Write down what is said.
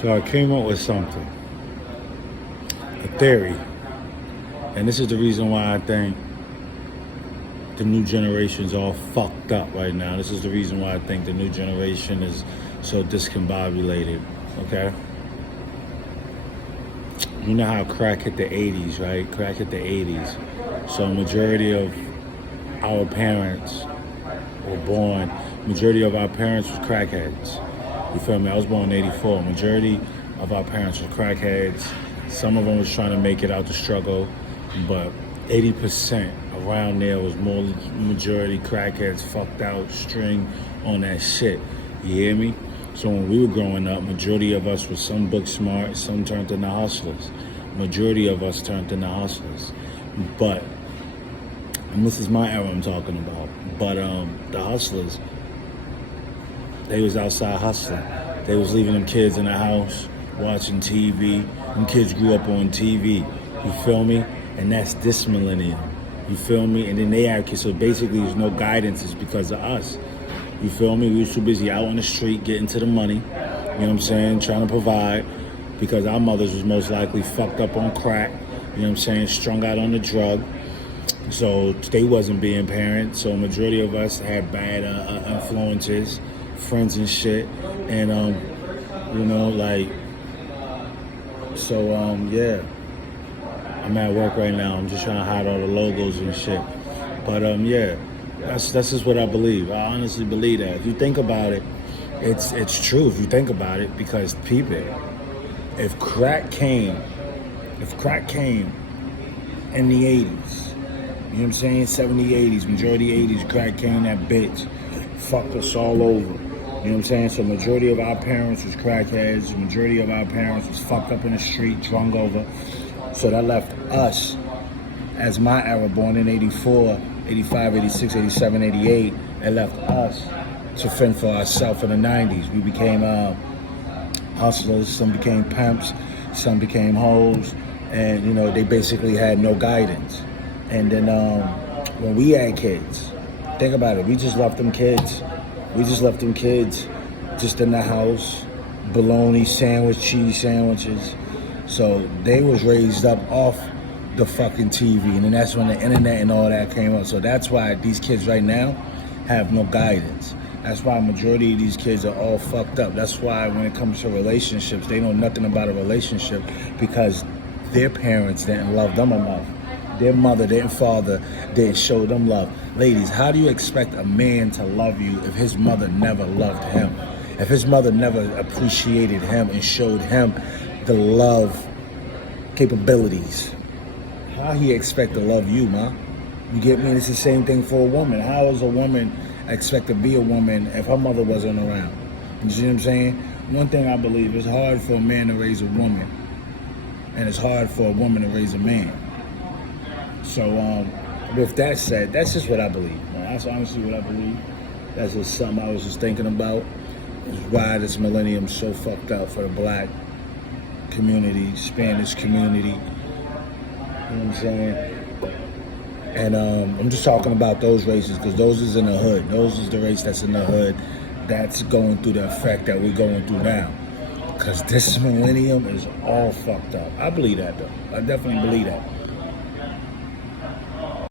So I came up with something, a theory, and this is the reason why I think the new generation's all fucked up right now. This is the reason why I think the new generation is so discombobulated, okay? You know how crack hit the 80s, right? Crack hit the 80s. So majority of our parents were born, majority of our parents was crackheads. You feel me? I was born in 84. Majority of our parents were crackheads. Some of them was trying to make it out the struggle, but 80% around there was more majority crackheads, fucked out, string on that shit. You hear me? So when we were growing up, majority of us was some book smart, some turned into hustlers. Majority of us turned into hustlers. But, and this is my era I'm talking about, but the hustlers, they was outside hustling. They was leaving them kids in the house, watching TV. Them kids grew up on TV, you feel me? And that's this millennium, you feel me? And then they acted, so basically there's no guidance, it's because of us. You feel me? We was too busy out on the street getting to the money, you know what I'm saying, trying to provide, because our mothers was most likely fucked up on crack, you know what I'm saying, strung out on the drug. So they wasn't being parents, so majority of us had bad influences, friends and shit, and you know, like, so yeah, I'm at work right now. I'm just trying to hide all the logos and shit, but yeah, that's just what I believe. I honestly believe that. If you think about it, it's true. If you think about it, because people, if crack came in the 80s, you know what I'm saying, 70s, 80s, majority 80s, crack came, that bitch fucked us all over. You know what I'm saying? So majority of our parents was crackheads. Majority of our parents was fucked up in the street, drunk over. So that left us, as my era, born in 84, 85, 86, 87, 88, it left us to fend for ourselves in the 90s. We became hustlers, some became pimps, some became hoes, and you know, they basically had no guidance. And then when we had kids, think about it, we just left them kids just in the house, bologna sandwich, cheese sandwiches. So they was raised up off the fucking TV, and then that's when the internet and all that came up. So that's why these kids right now have no guidance. That's why majority of these kids are all fucked up. That's why when it comes to relationships, they know nothing about a relationship, because their parents didn't love them enough. Their mother, their father didn't show them love. Ladies, how do you expect a man to love you if his mother never loved him? If his mother never appreciated him and showed him the love capabilities? How he expect to love you, ma? You get me? It's the same thing for a woman. How is a woman expect to be a woman if her mother wasn't around? You see what I'm saying? One thing I believe, it's hard for a man to raise a woman, and it's hard for a woman to raise a man. So with that said, that's just what I believe, man. That's honestly what I believe. That's just something I was just thinking about, is why this millennium's so fucked up for the black community, Spanish community, you know what I'm saying? And I'm just talking about those races, because those is in the hood. Those is the race that's in the hood that's going through the effect that we're going through now. Because this millennium is all fucked up. I believe that, though. I definitely believe that.